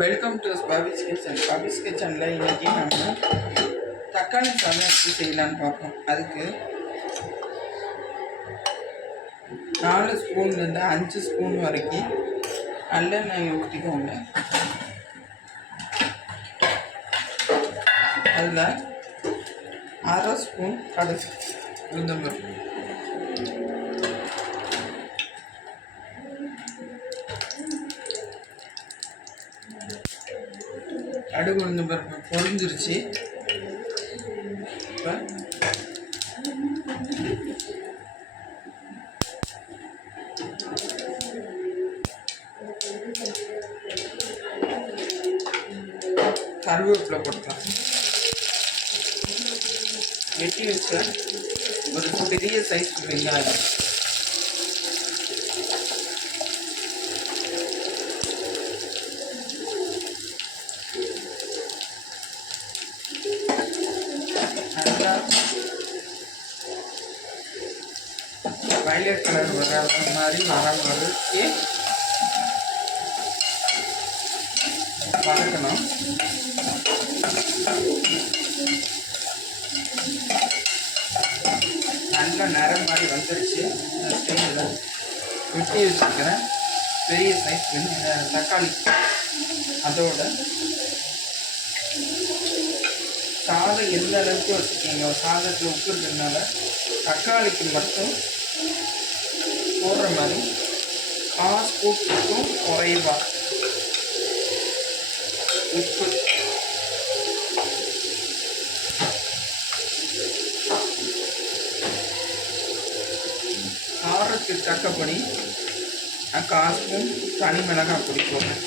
Welcome to Babi's kitchen. Babi's கிச்சனில் இன்றைக்கி நம்ம தக்காளி சாதம் எப்படி செய்யலான்னு பார்ப்போம். அதுக்கு 4 ஸ்பூன்லேருந்து 5 ஸ்பூன் வரைக்கும் நல்லெண்ணெய் ஊற்றிக்கோங்க. அதில் 1/2 ஸ்பூன் கடுகு உளுந்தம்பருப்பு, கடுகு உளுந்தம்பருப்பு பொரிஞ்சிருச்சு. இப்போ கருவேப்பிலை போட்டுக்கலாம். வெட்டி வச்ச ஒரு பெரிய சைஸ் வெங்காயம், நல்லா வயலட் கலர் வர மாதிரி வதக்கி வதக்கணும். நல்ல நிறம் மாதிரி வந்துருச்சு. இந்த ஸ்டைலில் வெட்டி வச்சுருக்கிறேன் பெரிய சைஸ் தக்காளி, அதோட சாதம் எந்த அளவுக்கு வச்சுருக்கீங்க, சாதத்தில் உப்பு இருக்கிறதுனால தக்காளிக்கு மட்டும் போடுற மாதிரி 1/4 ஸ்பூனுக்கும் குறைவா உப்பு, காரத்துக்கு தக்கப்படி 1/4 ஸ்பூன் தனி மிளகாய் பொடி போடுறேன்.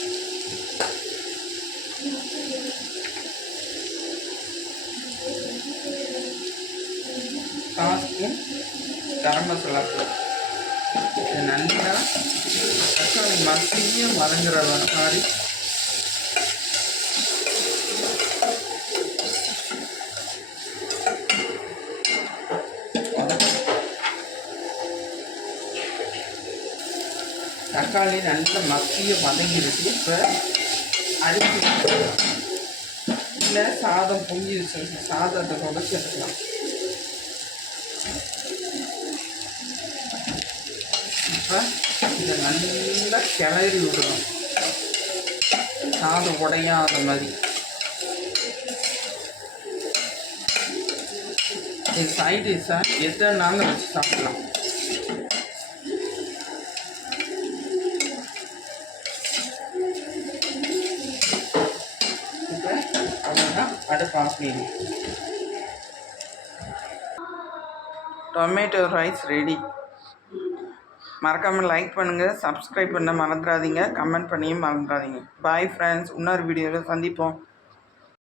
ஸ்பூன் கரம் மசாலா தூள். இது நல்லா தக்காளி மசியும் வதங்குற மாதிரி தக்காளி நல்ல மசிய வதங்கிருக்கு. இப்போ அரிசி இல்லை சாதம் பொங்கி வச்சு சாதத்தை கூட சேர்த்துக்கலாம். இப்போ இதை நல்லா கிளறி விடணும், சாதம் உடையாத மாதிரி. இது சைட் டிஷ்ஷாக எத்தனாலும் வச்சு சாப்பிடலாம். இப்போ அவ்வளோதான், அடுப்பு ஆஃப் பண்ணிடுங்க. Tomato rice ready. மறக்காமல் லைக் பண்ணுங்கள், சப்ஸ்கிரைப் பண்ண மறந்துடாதீங்க, கமெண்ட் பண்ணியும் மறந்துடாதீங்க. பாய் ஃப்ரெண்ட்ஸ், இன்னொரு வீடியோவில் சந்திப்போம்.